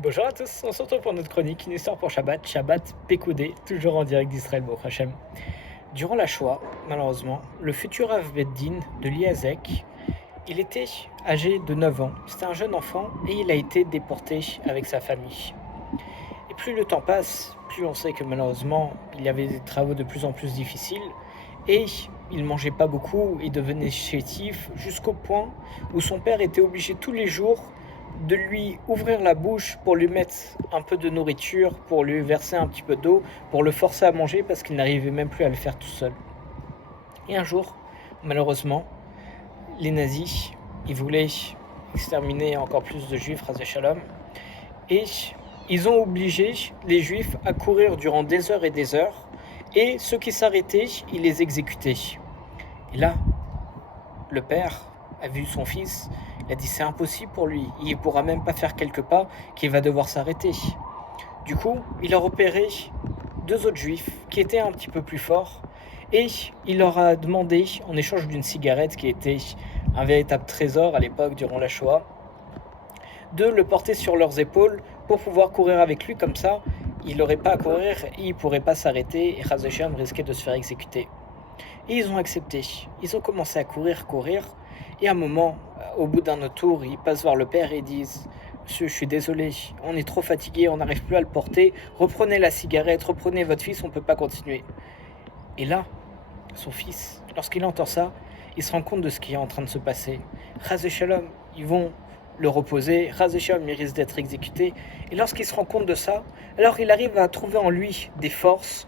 Bonjour à tous, on se retrouve pour notre chronique, une histoire pour Shabbat, Shabbat Pekoudé, toujours en direct d'Israël, Baruch Hashem. Durant la Shoah, malheureusement, le futur Rav Beddin de l'IAZEK, il était âgé de 9 ans, c'était un jeune enfant et il a été déporté avec sa famille. Et plus le temps passe, plus on sait que malheureusement, il y avait des travaux de plus en plus difficiles et il mangeait pas beaucoup et devenait chétif jusqu'au point où son père était obligé tous les jours de lui ouvrir la bouche pour lui mettre un peu de nourriture, pour lui verser un petit peu d'eau, pour le forcer à manger parce qu'il n'arrivait même plus à le faire tout seul. Et un jour, malheureusement, les nazis, ils voulaient exterminer encore plus de juifs, Ras Shalom, et ils ont obligé les juifs à courir durant des heures, et ceux qui s'arrêtaient, ils les exécutaient. Et là, le père a vu son fils, il a dit c'est impossible pour lui, il ne pourra même pas faire quelques pas, qu'il va devoir s'arrêter. Du coup, il a repéré deux autres juifs qui étaient un petit peu plus forts et il leur a demandé, en échange d'une cigarette qui était un véritable trésor à l'époque durant la Shoah, de le porter sur leurs épaules pour pouvoir courir avec lui, comme ça il n'aurait pas à courir et il ne pourrait pas s'arrêter et Chas v'Shalom risquait de se faire exécuter. Et ils ont accepté, ils ont commencé à courir, et à un moment, au bout d'un autre tour, ils passent voir le père et disent Monsieur, je suis désolé, on est trop fatigué, on n'arrive plus à le porter, reprenez la cigarette, reprenez votre fils, on ne peut pas continuer. Et là, son fils, lorsqu'il entend ça, il se rend compte de ce qui est en train de se passer. Chas Shalom, ils vont le reposer, Chas Shalom, il risque d'être exécuté. Et lorsqu'il se rend compte de ça, alors il arrive à trouver en lui des forces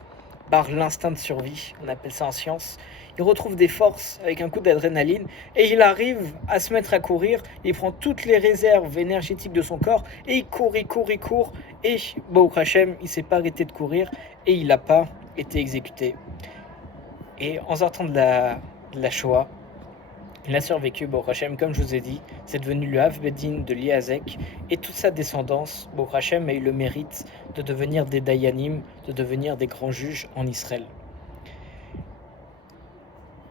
par l'instinct de survie, on appelle ça en science. Il retrouve des forces avec un coup d'adrénaline et il arrive à se mettre à courir. Il prend toutes les réserves énergétiques de son corps et il court. Et Baruch Hashem, il ne s'est pas arrêté de courir et il n'a pas été exécuté. Et en sortant de la Shoah, il a survécu, Baruch Hashem, comme je vous ai dit, c'est devenu le Hav Beddin de l'Iazek, et toute sa descendance, Baruch Hashem, a eu le mérite de devenir des Dayanim, de devenir des grands juges en Israël.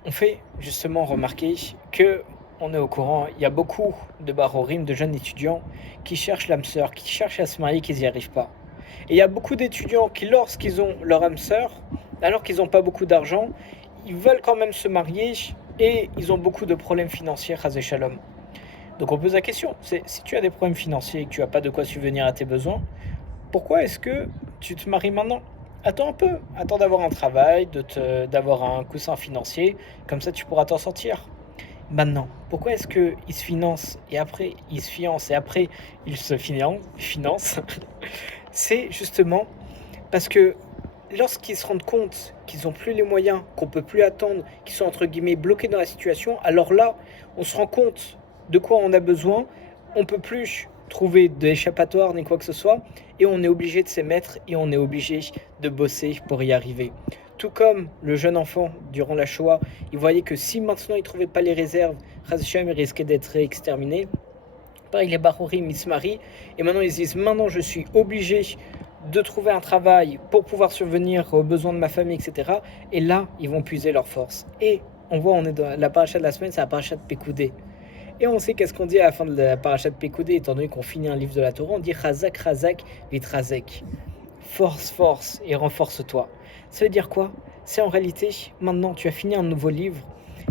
On fait justement remarquer que on est au courant, il y a beaucoup de barorim, de jeunes étudiants qui cherchent l'âme sœur, qui cherchent à se marier, qui n'y arrivent pas. Et il y a beaucoup d'étudiants qui, lorsqu'ils ont leur âme sœur, alors qu'ils n'ont pas beaucoup d'argent, ils veulent quand même se marier et ils ont beaucoup de problèmes financiers, Chas Shalom. Donc on pose la question, c'est si tu as des problèmes financiers et que tu n'as pas de quoi subvenir à tes besoins, pourquoi est-ce que tu te maries maintenant? Attends un peu, attends d'avoir un travail, d'avoir un coussin financier, comme ça tu pourras t'en sortir. Maintenant, pourquoi est-ce qu'ils se financent et après ils se fiancent et après ils se financent? C'est justement parce que lorsqu'ils se rendent compte qu'ils n'ont plus les moyens, qu'on ne peut plus attendre, qu'ils sont entre guillemets bloqués dans la situation, alors là, on se rend compte de quoi on a besoin, on ne peut plus trouver d'échappatoire ni quoi que ce soit, et on est obligé de s'y mettre et on est obligé de bosser pour y arriver. Tout comme le jeune enfant, durant la Shoah, il voyait que si maintenant il ne trouvait pas les réserves, Chas Shalom, il risquait d'être exterminé. Pareil, les Bachorim, ils se marient, et maintenant ils se disent, maintenant je suis obligé de trouver un travail pour pouvoir survenir aux besoins de ma famille, etc. Et là, ils vont puiser leurs forces. Et on voit, on est dans la paracha de la semaine, c'est la paracha de Pekoudé. Et on sait qu'est-ce qu'on dit à la fin de la paracha de Pekoudé, étant donné qu'on finit un livre de la Torah, on dit Chazak, Chazak, Vitrazek. Force, force, et renforce-toi. Ça veut dire quoi? C'est en réalité, maintenant tu as fini un nouveau livre,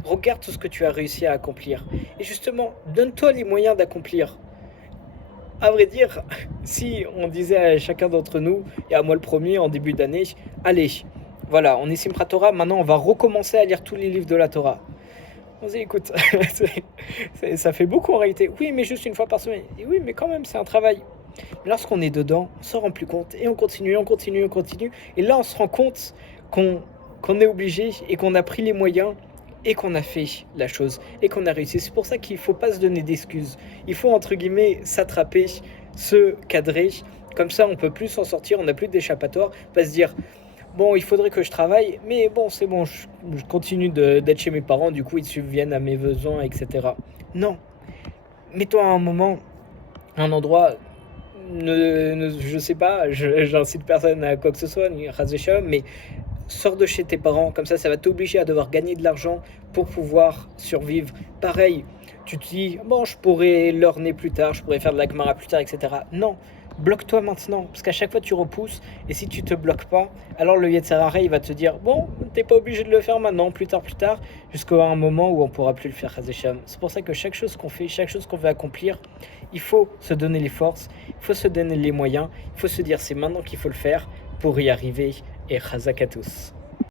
regarde tout ce que tu as réussi à accomplir. Et justement, donne-toi les moyens d'accomplir. À vrai dire, si on disait à chacun d'entre nous, et à moi le premier en début d'année, allez, voilà, on est Simchat Torah, maintenant on va recommencer à lire tous les livres de la Torah. On se dit, écoute, ça fait beaucoup en réalité. Oui, mais juste une fois par semaine. Et oui, mais quand même, c'est un travail. Lorsqu'on est dedans, on s'en rend plus compte et on continue. Et là, on se rend compte qu'on est obligé et qu'on a pris les moyens et qu'on a fait la chose et qu'on a réussi. C'est pour ça qu'il ne faut pas se donner d'excuses. Il faut, entre guillemets, s'attraper, se cadrer. Comme ça, on ne peut plus s'en sortir, on n'a plus d'échappatoire. Pas se dire, bon, il faudrait que je travaille, mais bon, c'est bon, je continue d'être chez mes parents, du coup, ils subviennent à mes besoins, etc. Non. Mets-toi à un moment, un endroit, je sais pas, j'incite personne à quoi que ce soit, ni Chas V'Shalom, mais sors de chez tes parents, comme ça va t'obliger à devoir gagner de l'argent pour pouvoir survivre. Pareil, tu te dis, bon, je pourrais learner plus tard, je pourrais faire de la Gemara plus tard, etc. Non, bloque-toi maintenant, parce qu'à chaque fois tu repousses, et si tu te bloques pas, alors le Yetzer Hara, il va te dire, bon, t'es pas obligé de le faire maintenant, plus tard, jusqu'à un moment où on pourra plus le faire, Hazesham. C'est pour ça que chaque chose qu'on fait, chaque chose qu'on veut accomplir, il faut se donner les forces, il faut se donner les moyens, il faut se dire c'est maintenant qu'il faut le faire pour y arriver, et Chazak à tous.